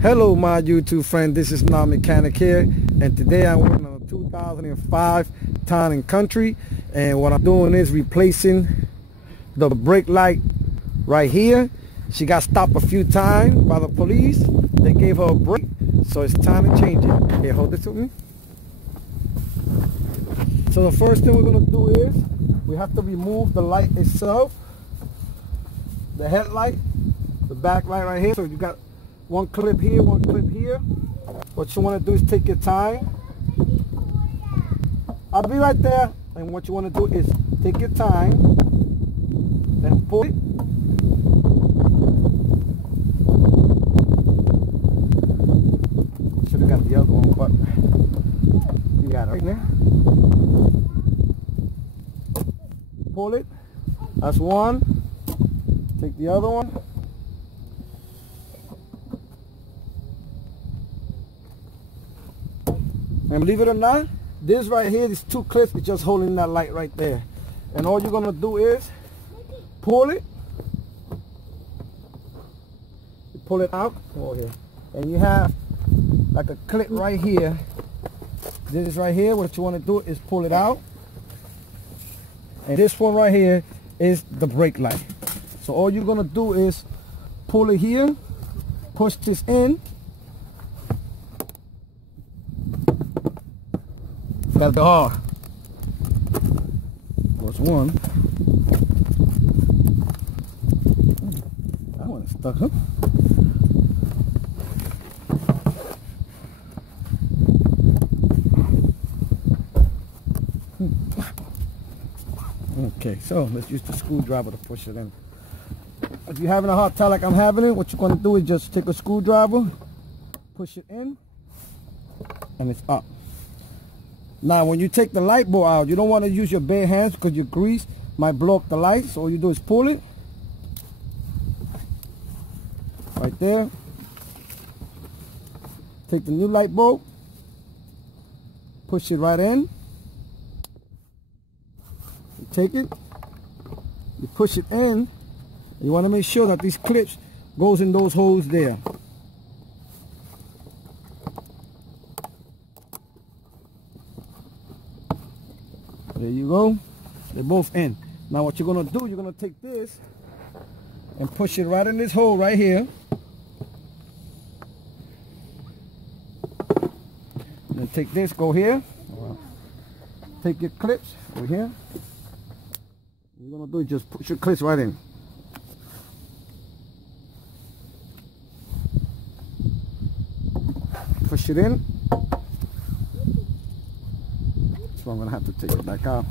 Hello my YouTube friend, this is Now Mechanic here, and today I'm working on a 2005 Town & Country, and what I'm doing is replacing the brake light right here. She got stopped a few times by the police. They gave her a break, so it's time to change it. Here, hold this with me. So the first thing we're going to do is we have to remove the light itself, the headlight, the back light right here. So you got one clip here, one clip here. What you want to do is take your time. I'll be right there. And what you want to do is take your time and pull it. Should have got the other one, but you got it right there. Pull it. That's one. Take the other one. And believe it or not, this right here, these two clips is just holding that light right there. And all you're gonna do is pull it. You pull it out over here. And you have like a clip right here. This right here, what you wanna do is pull it out. And this one right here is the brake light. So all you're gonna do is pull it here, push this in. Got the hard. What's one? That one is stuck, huh? Okay, so let's use the screwdriver to push it in. If you're having a hard time like I'm having it, what you're going to do is just take a screwdriver, push it in, and it's up. Now, when you take the light bulb out, you don't want to use your bare hands because your grease might blow up the light. So all you do is pull it right there. Take the new light bulb, push it right in. You take it, you push it in. You want to make sure that these clips goes in those holes there. There you go. They're both in. Now what you're going to do, you're going to take this and push it right in this hole right here. And then take this, go here. Take your clips over here. What you're going to do is just push your clips right in. Push it in. So I'm going to have to take it back out.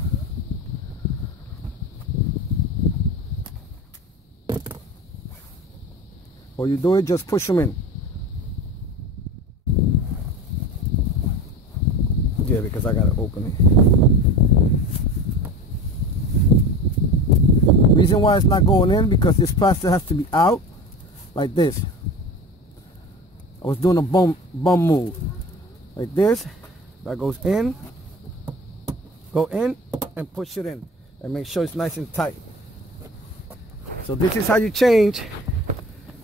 All you do is just push them in. Yeah, because I got to open it. Reason why it's not going in, because this plastic has to be out like this. I was doing a bum move. Like this. That goes in. Go in and push it in and make sure it's nice and tight. So this is how you change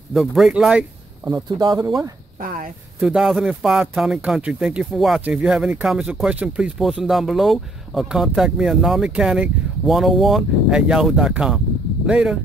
the brake light on a 2005 Town & Country. Thank you for watching. If you have any comments or questions, please post them down below or contact me at nowmechanic101@yahoo.com. Later.